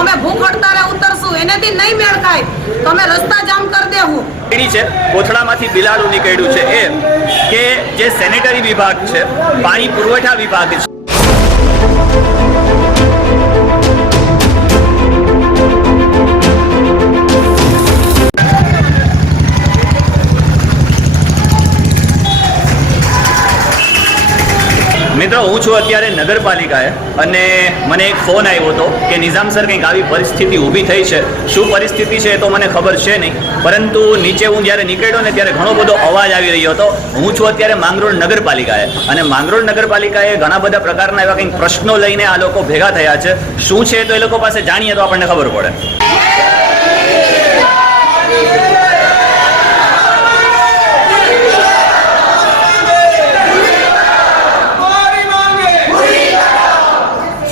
અમે ભૂખ હડતાલે ઉતરશું, એનેથી નહીં મેળ ખાય તો અમે રસ્તા જામ કરી દેવું. છે કોથળામાંથી બિલાડું નીકળ્યું છે એ કે જે સેનેટરી વિભાગ છે, પાણી પુરવઠા વિભાગ છે. મિત્રો, હું છું અત્યારે નગરપાલિકાએ અને મને એક ફોન આવ્યો હતો કે નિઝામ સર કંઈક આવી પરિસ્થિતિ ઊભી થઈ છે. શું પરિસ્થિતિ છે એ તો મને ખબર છે નહીં, પરંતુ નીચે હું જ્યારે નીકળ્યો ને ત્યારે ઘણો બધો અવાજ આવી રહ્યો હતો. હું છું અત્યારે માંગરોળ નગરપાલિકાએ અને માંગરોળ નગરપાલિકાએ ઘણા બધા પ્રકારના એવા કંઈક પ્રશ્નો લઈને આ લોકો ભેગા થયા છે. શું છે તો એ લોકો પાસે જાણીએ તો આપણને ખબર પડે.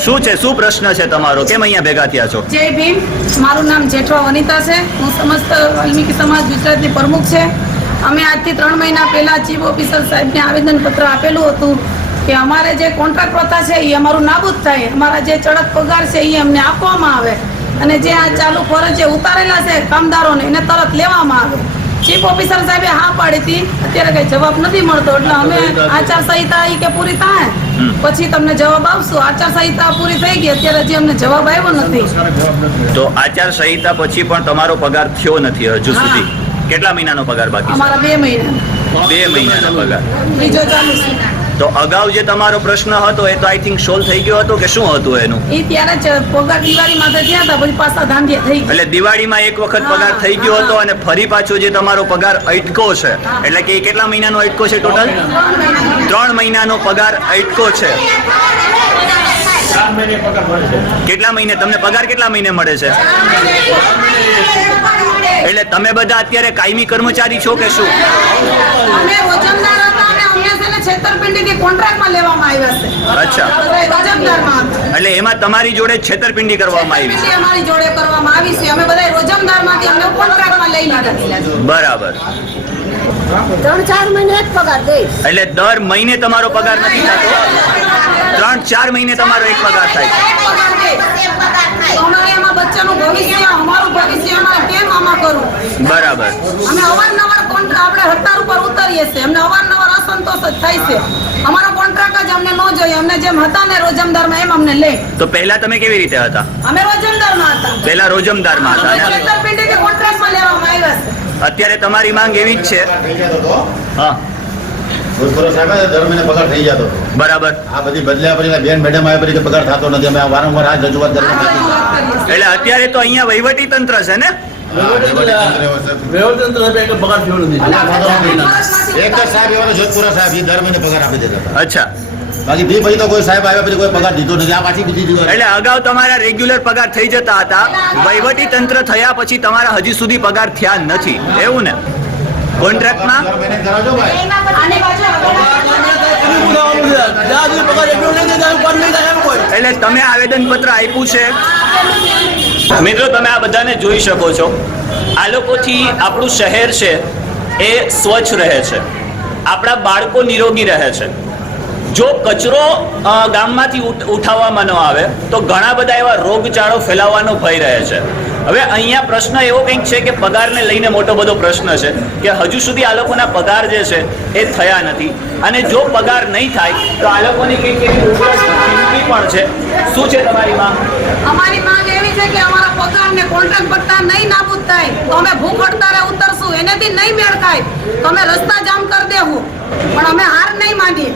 શું છે, શું પ્રશ્ન છે તમારો? કેમ અહીંયા ભેગા થયા છો? જય ભીમ. મારું નામ જેઠવા વનિતા છે. હું સમસ્ત વાલ્મીકી સમાજ ગુજરાતની પ્રમુખ છે. અમે આજથી 3 મહિના પહેલા ચીફ ઓફિસર સાહેબને આવેદનપત્ર આપેલું હતું કે અમારે જે કોન્ટ્રાક્ટ પ્રથા છે એ અમારું નાબૂદ થાય, અમારા જે ચડત પગાર છે એ અમને આપવામાં આવે અને જે આ ચાલુ ફરજે ઉતારેલા છે કામદારોને એને તરત લેવામાં આવે. ચીફ ઓફિસર સાહેબે હા પાડી હતી, અત્યારે કઈ જવાબ નથી મળતો. એટલે અમે આચારસંહિતા કે પૂરી થાય પછી તમને જવાબ આપશું. આચારસંહિતા પૂરી થઈ ગઈ, અત્યારે હજી અમને જવાબ આવ્યો નથી. તો આચારસંહિતા પછી પણ તમારો પગાર થયો નથી હજુ સુધી? કેટલા મહિનાનો પગાર બાકી છે? અમારા 2 મહિના. 2 મહિનાનો પગાર. બીજો ચાલુ છે. તો અગાઉ જે તમારો પ્રશ્ન હતો એ તો આઈ થિંક સોલ્વ થઈ ગયો હતો કે શું હતું એનું? એ ત્યારે જ પગાર દિવાળી માટે થયા હતા, પછી પાછા ધાંધિયા થઈ ગયા. એટલે દિવાળીમાં એક વખત પગાર થઈ ગયો હતો અને ફરી પાછો જે તમારો પગાર અટકો છે, એટલે કે કેટલા મહિનાનો અટકો છે ટોટલ? 3 મહિનાનો પગાર અટકો છે. કેટલા મહિને તમને પગાર કેટલા મહિને મળે છે? એટલે તમે બધા અત્યારે કાયમી કર્મચારી છો કે શું? અમે રોજમદાર હતા અને અમને છે ને છેતરપિંડીથી કોન્ટ્રાક્ટમાં લેવામાં આવ્યા છે. અચ્છા, રોજમદારમાં હતા. એટલે એમાં તમારી જોડે છેતરપિંડી કરવામાં આવી છે? અમારી જોડે કરવામાં આવી છે. અમે બધા રોજમદારમાંથી અમને કોન્ટ્રાક્ટમાં લઈ લીધા. બરાબર. 3-4 મહિને એક પગાર દે. એટલે દર મહિને તમારો પગાર નથી થતો? 3-4 મહિને તમારો એક પગાર થાય? અમારે એમાં બચ્ચાનું ભવિષ્ય, અમારું ભવિષ્ય અમારે કેમ આમાં કરવું? બરાબર. અમે અવારનવાર આપણે હડતાળ ઉપર ઉતરીએ છીએ, અમને અવારનવાર અસંતોષ જ થાય છે. અમારો કોન્ટ્રાક્ટ જ અમને ન જોઈએ. અમને જેમ હતા ને રોજમદારમાં એમ અમને લે. તો પહેલા તમે કેવી રીતે હતા? અમે રોજમદારમાં હતા. પહેલા રોજમદારમાં હતા. છેતરપિંડીથી કોન્ટ્રાક્ટમાં લેવામાં આવ્યા છે. અત્યારે તમારી માંગ એવી જ છે? હા, દર મહિને પગાર થઈ જતો. બરાબર. આ બધી બદલ્યા પછી બેન મેડમ આવ્યા પછી પગાર થતો નથી. અમે વારંવાર આ રજૂઆત એટલે અત્યારે તો અહીંયા વહીવટી તંત્ર છે ને? એક જ સાહેબ એવા જોધપુરા સાહેબ એ દર મહિને પગાર આપી દેતા. અચ્છા. બાકી બે પછી તો કોઈ સાહેબ આવ્યા પછી કોઈ પગાર દીધો નથી. આ પાછી બીજી દીધો. એટલે અગાઉ તમારા રેગ્યુલર પગાર થઈ જતા હતા, વહીવટી તંત્ર થયા પછી તમારા હજી સુધી પગાર થયા નથી, એવું ને? કોન્ટ્રાક્ટમાં એટલે તમે આવેદન પત્ર આપ્યું છે. મિત્રો, તમે આ બધાને જોઈ શકો છો. આ લોકોથી આપણું શહેર છે એ સ્વચ્છ રહે છે, આપણા બાળકો નિરોગી રહે છે. જો કચરો ગામમાંથી ઉઠાવવામાં ન આવે તો ઘણા બધા એવા રોગચાળો ફેલાવવાનો ભય રહે છે. હવે અહીંયા પ્રશ્ન એવો કંઈક છે કે પગારને લઈને મોટો બધો પ્રશ્ન છે કે હજુ સુધી આ લોકોના પગાર જે છે એ થયા નથી અને જો પગાર નહીં થાય તો આ લોકોની કંઈક એવી ચિંતા પણ છે. શું છે તમારી માંગ? અમારી માંગ એવી છે કે અમારા પગાર ને કોન્ટ્રાક્ટ ભથ્થા નહીં નાબૂદ થાય તો અમે ભૂખ હડતાલે ઉતરશું, એનેથી નહીં મેળ ખાય તો અમે રસ્તા જામ કરી દેવું, પણ અમે હાર નહીં માનીએ.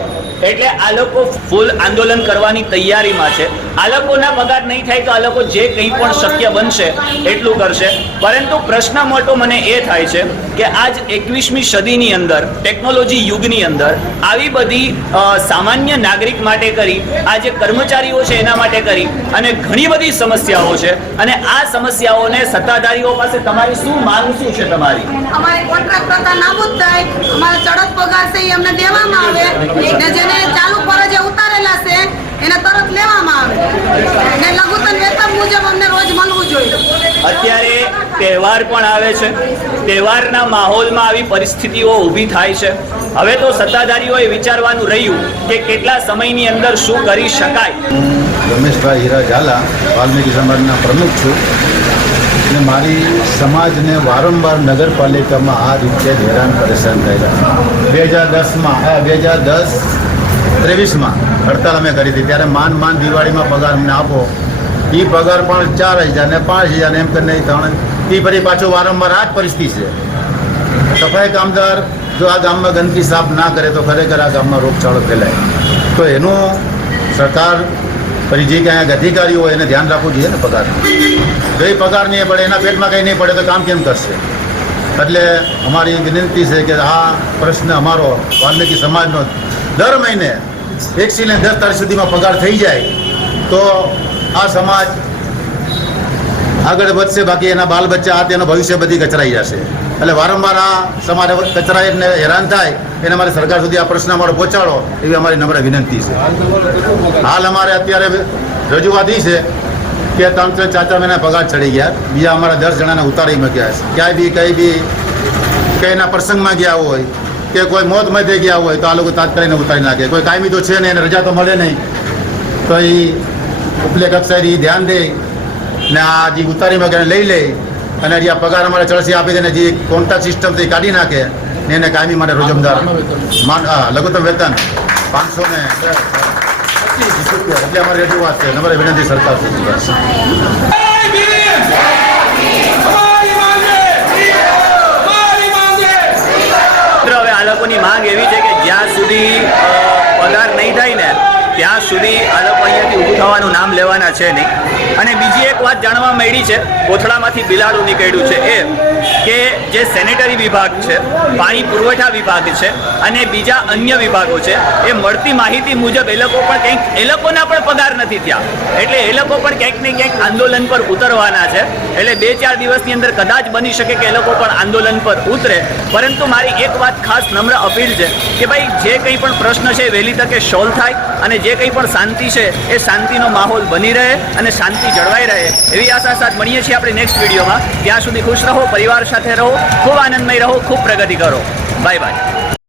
એટલે આ લોકો ફૂલ આંદોલન કરવાની તૈયારીમાં છે. આ લોકોના પગાર નહીં થાય તો આ લોકો જે કંઈ પણ શક્ય બનશે એટલું કરશે. પરંતુ પ્રશ્ન મોટો મને એ થાય છે કે આજ 21મી સદીની અંદર, ટેકનોલોજી યુગની અંદર આવી બધી સામાન્ય નાગરિક માટે કરી, આ જે કર્મચારીઓ છે એના માટે કરી અને ઘણી બધી સમસ્યાઓ છે અને આ સમસ્યાઓને સત્તાધારીઓ પાસે તમારી શું માંગ શું છે? તમારી અમારી કોન્ટ્રાક્ટ પ્રથા નાબૂદ થાય, અમારા ચડત પગાર છે એ અમને દેવામાં આવે ને જેને ચાલુ ફરજે ઉતારેલા છે એને તરત લેવામાં આવે ને લઘુત્તમ વેતન મુજબ અમને રોજ મળવું જોઈએ. અત્યારે તહેવાર પણ આવે છે, તહેવારના માહોલમાં આવી પરિસ્થિતિઓ ઊભી થાય છે. હવે તો સત્તાધારીઓએ વિચારવાનું રહ્યું કે કેટલા સમયની અંદર શું કરી શકાય. રમેશભાઈ હીરા ઝાલા, વાલ્મીકી સમાજના પ્રમુખ છું અને મારી સમાજને વારંવાર નગરપાલિકામાં આ રીતે હેરાન પરેશાન થયેલા. 2023માં હડતાલ અમે કરી હતી, ત્યારે માન દિવાળીમાં પગાર અમને આપો. એ પગાર પણ 4,000 ને 5,000 એમ કરીને ત્રણ એ ફરી પાછો વારંવાર આ જ પરિસ્થિતિ છે. સફાઈ કામદાર જો આ ગામમાં ગંદકી સાફ ના કરે તો ખરેખર આ ગામમાં રોગચાળો ફેલાય. તો એનું સરકાર પછી જે કાંઈ અધિકારીઓ હોય એને ધ્યાન રાખવું જોઈએ ને પગાર. જો એ પગાર નહીં પડે, એના પેટમાં કંઈ નહીં પડે તો કામ કેમ કરશે? એટલે અમારી વિનંતી છે કે આ પ્રશ્ન અમારો વાલ્મીકી સમાજનો દર મહિને 1 થી 10 તારીખ સુધીમાં પગાર થઈ જાય તો આ સમાજ આગળ વધશે. બાકી એના બાલ બચ્ચા આ તેનું ભવિષ્ય બધી કચરાઈ જશે. એટલે વારંવાર આ સમાજ કચરાઈને હેરાન થાય એને અમારે સરકાર સુધી આ પ્રશ્ન અમારો પહોંચાડો એવી અમારી નમ્ર વિનંતી છે. હાલ અમારે અત્યારે રજૂઆત એ છે કે 3-4 મહિના પગાર ચડી ગયા, બીજા અમારા 10 જણાને ઉતારી મૂક્યા છે. ક્યાંય બી કંઈના પ્રસંગમાં ગયા હોય કે કોઈ મોત મધે ગયા હોય તો આ લોકો તાત્કાલિક ઉતારી નાખે. કોઈ કાયમી તો છે નહીં, એને રજા તો મળે નહીં, તો એ ઉપલે કક્ષાએ ધ્યાન દે ને આ જે ઉતારી મૂકે લઈ લે અને જે આ પગાર અમારે ચડસી આપી દે ને જે કોન્ટ્રાક્ટ સિસ્ટમથી કાઢી નાખે ને એને કાયમી માટે રોજમદાર લઘુત્તમ વેતન 525 રૂપિયા. એટલે અમારી રજૂઆત છે, અમારી વિનંતી સરકાર સુધી કરશે. હવે આ લોકોની માંગ એવી છે કે જ્યાં સુધી પગાર નહીં થાય ને ત્યાં સુધી આ લોકો અહીંયાથી ઊભું થવાનું નામ લેવાના છે નહીં. અને બીજી એક વાત જાણવા મળી છે, કોથળામાંથી બિલાડું નીકળ્યું છે એ કે જે સેનેટરી વિભાગ છે, પાણી પુરવઠા વિભાગ છે અને બીજા અન્ય વિભાગો છે, એ મળતી માહિતી મુજબ એ લોકોના પણ પગાર નથી થયા. એટલે એ લોકો પણ ક્યાંક ને ક્યાંક આંદોલન પર ઉતરવાના છે. એટલે 2-4 દિવસની અંદર કદાચ બની શકે કે એ લોકો પણ આંદોલન પર ઉતરે. પરંતુ મારી એક વાત ખાસ નમ્ર અપીલ છે કે ભાઈ જે કંઈ પણ પ્રશ્ન છે એ વહેલી તકે સોલ્વ થાય અને જે કંઈ પણ શાંતિ છે એ શાંતિનો માહોલ બની રહે અને શાંતિ જળવાઈ રહે એવી આશા સાથે મળીએ છીએ આપણે નેક્સ્ટ વિડીયોમાં. ત્યાં સુધી ખુશ રહો, પરિવાર સાથે રહો, ખૂબ આનંદમય રહો, ખૂબ પ્રગતિ કરો. Bye bye.